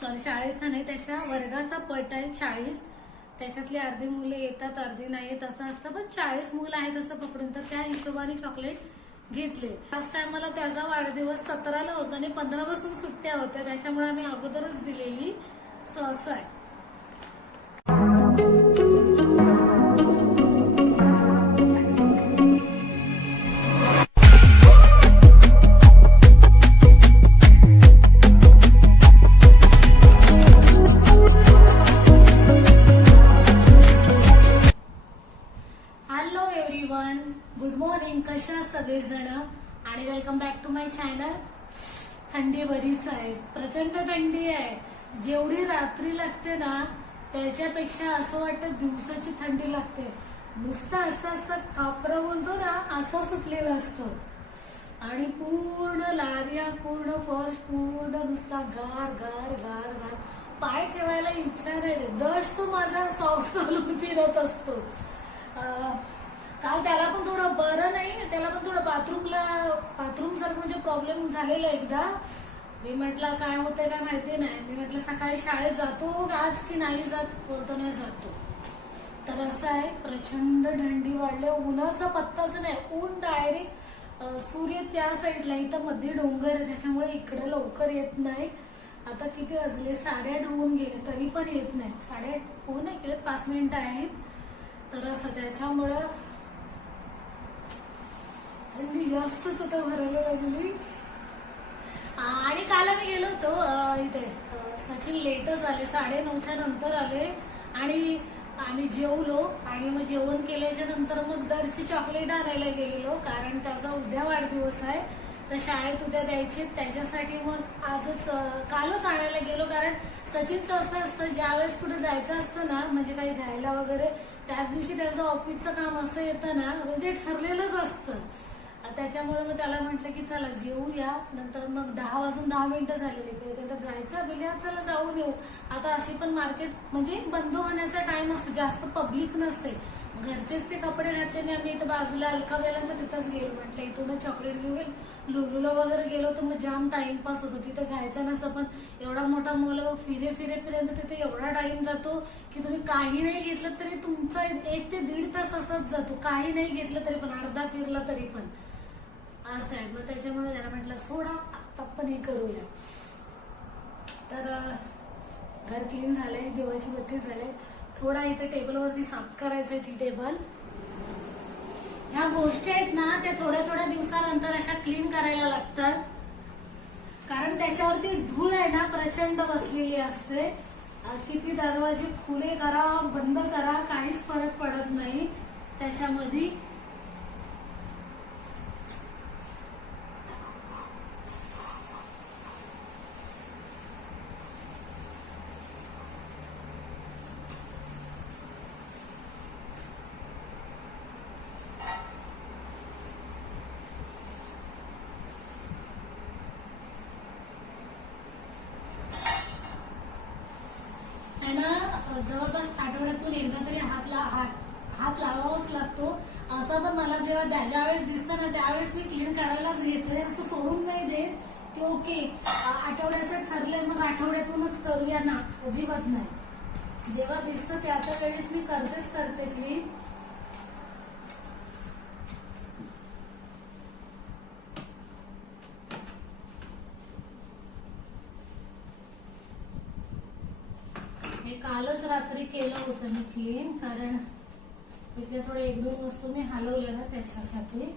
Sorry शाळेचा नाही त्याच्या वर्गाचा पट आहे चाळीस. त्याच्यातली अर्धी मुलं येतात अर्धी नाही येत असं असतं. पण चाळीस मुलं आहेत असं पकडून तर त्या हिशोबाने चॉकलेट घेतले. लास्ट टायमाला त्याचा वाढदिवस सतराला होता आणि पंधरा पासून सुट्ट्या होत्या त्याच्यामुळे आम्ही अगोदरच दिलेली. सो असं आहे. कशा सगळेजण? आणि welcome back to my channel थंडी बरीच आहे. प्रचंड थंडी आहे. जेवढी रात्री लागते ना त्याच्यापेक्षा असं वाटतं दिवसाची थंडी लागते. नुसतं असं असं कापरं बोलतो ना असा सुटलेला असतो. आणि पूर्ण लारिया पूर्ण फर्श पूर्ण नुसता गार गार गार गार. पाय ठेवायला इच्छा नाही. दश तो माझा सॉक्स घालून फिरत असतो. काल त्याला पण थोडं बरं नाही त्याला पण थोडं बाथरूमला बाथरूम सारखं म्हणजे प्रॉब्लेम झालेला एकदा. मी म्हटलं काय होतंय काय माहिती नाही. मी म्हटलं सकाळी शाळेत जातो आज की नाही जात बोलतो नाही जातो तर असं आहे प्रचंड थंडी वाढले उन्हाचा पत्ताच नाही ऊन डायरेक्ट सूर्य त्या साईडला इथं मध्ये डोंगर आहे त्याच्यामुळे इकडे लवकर येत नाही. आता किती वाजले? साडेआठ होऊन गेले तरी पण येत नाही. साडेआठ होऊन नाही गेले पाच मिनिटं आहेत. तर असं त्याच्यामुळं जास्तच आता भरायला लागली. आणि काल आम्ही गेलो होतो इथे सचिन लेटच आले साडे नऊच्या नंतर आले. आणि आम्ही जेवलो आणि मग जेवण केल्याच्यानंतर मग दरची चॉकलेट आणायला गेलेलो कारण त्याचा उद्या वाढदिवस आहे. तर शाळेत उद्या द्यायचे त्याच्यासाठी मग आजच कालच आणायला गेलो कारण सचिनचं असं असतं ज्यावेळेस कुठे जायचं असतं ना म्हणजे काही घ्यायला वगैरे त्याच दिवशी त्याचं ऑफिसचं काम असं येतं ना म्हणजे ठरलेलंच असतं. त्याच्यामुळे मग त्याला म्हटलं की चला जेवूया नंतर मग दहा वाजून दहा मिनिटं झालेली. त्यानंतर जायचं बिल्या चला जाऊन येऊ. आता अशी पण मार्केट म्हणजे बंद होण्याचा टाइम असतो. जास्त पब्लिक नसते. घरचेच ते कपडे घातले नाही आम्ही इथं बाजूला अलकाव्याला मग तिथंच गेलो. म्हटलं इथूनच चॉकलेट घेऊन लुलूला वगैरे गेलो तर मग जाम टाइमपास होतो. तिथं घ्यायचं नसतं. पण एवढा मोठा मॉल फिरे फिरेपर्यंत तिथे एवढा टाइम जातो की तुम्ही काही नाही घेतलं तरी तुमचा एक ते दीड तास असाच जातो. काही नाही घेतलं तरी पण अर्धा फिरला तरी पण. असं आहे. मग त्याच्यामुळे त्याला म्हटलं सोडा आता पण हे करूया. तर घर क्लीन झालंय देवाची बत्ती झाले. थोडा इथे टेबलवरती साफ करायचंय टी टेबल. ह्या गोष्टी आहेत ना त्या थोड्या थोड्या दिवसानंतर अशा क्लीन करायला लागतात. कारण त्याच्यावरती धूळ आहे ना प्रचंड बसलेली असते. किती दरवाजे खुले करा बंद करा काहीच फरक पडत नाही त्याच्यामध्ये आहे ना जवळपास आठवड्यातून एकदा तरी हात ला हात हात लावावाच लागतो. असं पण मला जेव्हा ज्यावेळेस दिसतं ना त्यावेळेस मी क्लीन करायलाच घेते असं सोडून नाही देत. की ओके आठवड्याचं ठरलंय मग आठवड्यातूनच करूया ना. अजिबात नाही. जेव्हा दिसतं त्या त्या वेळेस मी करतेच करते क्लीन कालच रात्री केलं होतं मी क्लीन कारण इथल्या थोड्या एक दोन वस्तू मी हलवल्या ना त्याच्यासाठी.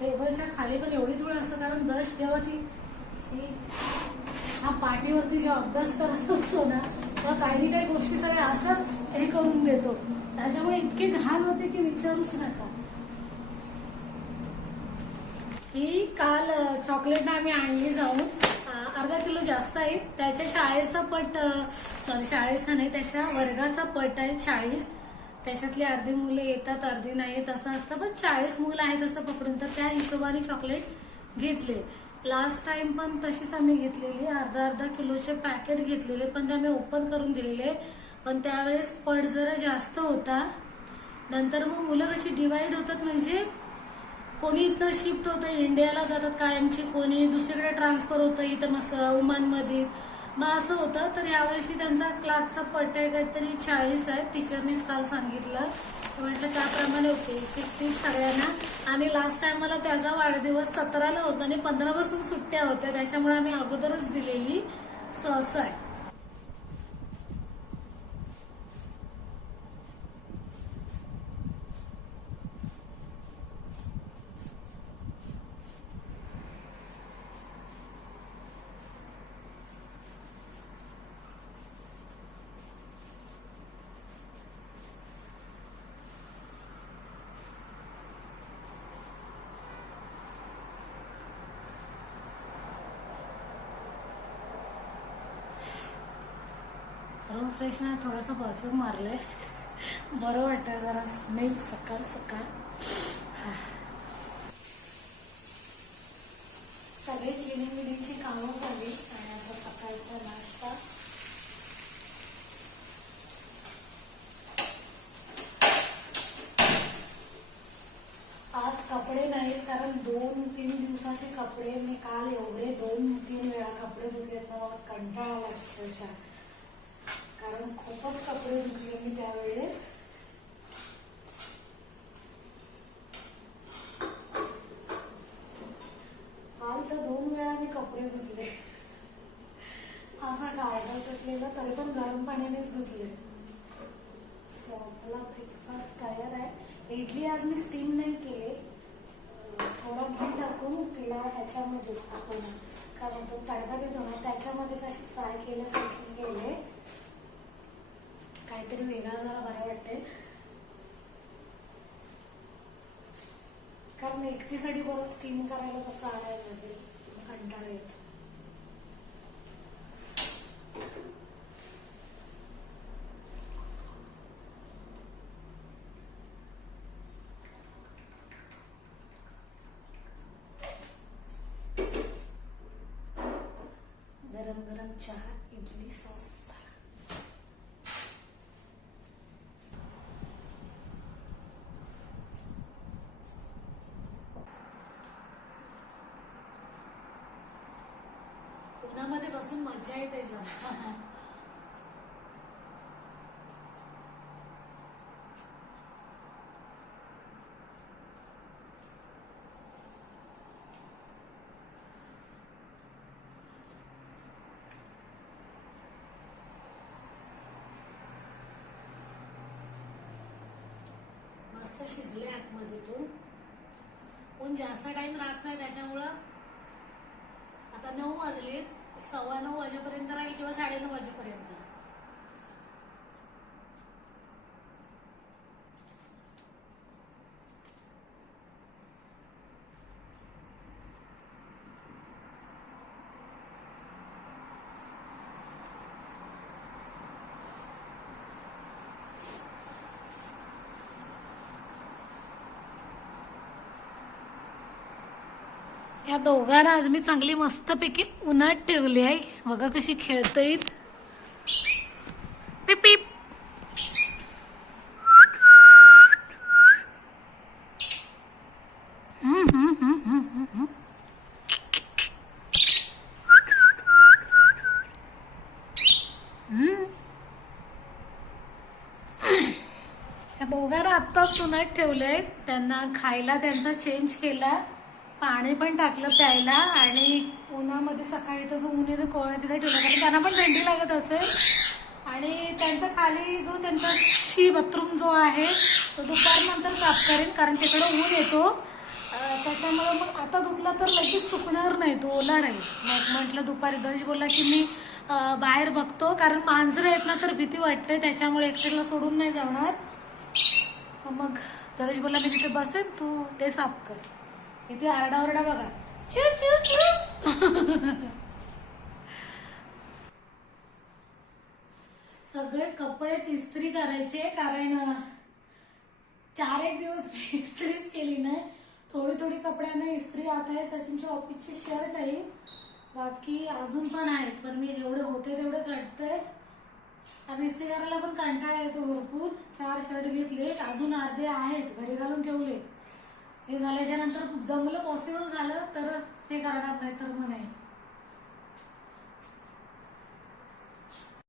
टेबलच्या खाली पण एवढी धूळ असतं कारण दश जेव्हा ती हा पाठीवरती जेव्हा अभ्यास करत असतो ना तेव्हा काही ना काही गोष्टी सगळ्या असंच हे करून देतो. त्याच्यामुळे इतके घाण होते की विचारूच नका. ही काल चॉकलेट आम्ही आणली जाऊन अर्धा किलो जास्त आहे. त्याच्या शाळेचा पट सॉरी शाळेचा नाही त्याच्या वर्गाचा पट आहे चाळीस. त्याच्यातली अर्धी मुलं येतात अर्धी नाही येत असं असतं. पण चाळीस मुलं आहेत असं पकडून तर त्या हिशोबाने चॉकलेट घेतले. लास्ट टाइम पण तशीच आम्ही घेतलेली. अर्धा अर्धा किलोचे पॅकेट घेतलेले पण ते आम्ही ओपन करून दिलेले. पण त्यावेळेस पट जरा जास्त होता. नंतर मग मुलं कशी डिवाईड होतात म्हणजे कोणी इथनं शिफ्ट होतं इंडियाला जातात कायमची कोणी दुसरीकडे ट्रान्सफर होतं इथं मस उमानमध्ये मग असं होतं तर यावर्षी त्यांचा क्लासचा पट आहे काहीतरी चाळीस आहे. टीचरनीच काल सांगितलं. म्हटलं त्याप्रमाणे होते. एकतीस सगळ्यांना. आणि लास्ट टाइम मला त्याचा वाढदिवस सतराला होता आणि पंधरापासून सुट्ट्या होत्या. त्याच्यामुळे आम्ही अगोदरच दिलेली. सो असं आहे. रूम फ्रेश नाही थोडंसं परफ्यूम मारलंय. बरं वाटतं जरा स्मेल सकाळ सकाळ. सगळे क्लिनिंग विलिंगची कामं झाली आणि आता सकाळचा नाश्ता. आज कपडे नाहीत कारण दोन तीन दिवसाचे कपडे मी काल एवढे दोन तीन वेळा कपडे धुतले तर मला कंटाळा आला अक्षरशः. कारण खूपच कपडे धुतले मी त्यावेळेस. काल तर दोन वेळा मी कपडे धुतले. असा कायदा सुटलेला तरी पण गरम पाण्यानेच धुतले. सो आपला ब्रेकफास्ट तयार आहे. इडली आज मी स्टीम नाही केले. थोडा घी टाकून तिला ह्याच्यामध्येच आपण काय म्हणतो तडका देतो ना त्याच्यामध्येच अशी फ्राय केल्यासारखी केले काहीतरी वेगळा जरा बरं वाटते कारण एकटीसाठी बरं स्टीम करायला कसं आणायला कंटाळा येतो गरम गरम चहा इडली सॉस झाला मनामध्ये बसून मजा येते जेव्हा मस्त शिजले आतमध्ये तू. ऊन जास्त टाइम राहत नाही त्याच्यामुळं. आता नऊ वाजले सव्वा नऊ वाजेपर्यंत राहील किंवा साडे नऊ वाजेपर्यंत? या दोघांना आज मी चांगली मस्तपैकी उन्हात ठेवली आहे. बघा कशी खेळता येईल पिप. दोघांना आत्ताच उन्हात ठेवलंय. त्यांना खायला त्यांचा चेंज केला. पाणी पण टाकलं प्यायला आणि उन्हामध्ये सकाळी तसं ऊन येतं कोळ्या तिथे ठेवलं कारण त्यांना पण थंडी लागत असेल. आणि त्यांचा खाली जो त्यांचा शी बाथरूम जो आहे तो दुपारनंतर साफ करेन कारण तिकडं ऊन येतो. त्याच्यामुळे मग आता धुतला तर लगेच सुकणार नाही तो ओला राहील. मग म्हटलं दुपारी दश बोलला की मी बाहेर बघतो. कारण मांजरं आहेत ना तर भीती वाटते त्याच्यामुळे एकटीला सोडून नाही जाणार. मग दरेश बोलला मी तिथे बसेन तू ते साफ कर. इथे आरडाओरडा बघा. चू, चू, चू. सगळे कपडे इस्त्री करायचे कारण चार एक दिवस मी इस्त्रीच केली नाही. थोडी थोडी कपड्यांना इस्त्री आता आहे. सचिनच्या ऑफिसची शर्ट आहे. बाकी अजून पण आहेत पण मी जेवढे होते तेवढे काढते. आणि इस्त्री करायला पण कंटाळा येतो भरपूर. चार शर्ट घेतले अजून अर्धे आहेत. घडी घालून ठेवले हे झाल्याच्यानंतर जमलं पॉसिबल झालं तर हे करणार नाही तर मग नाही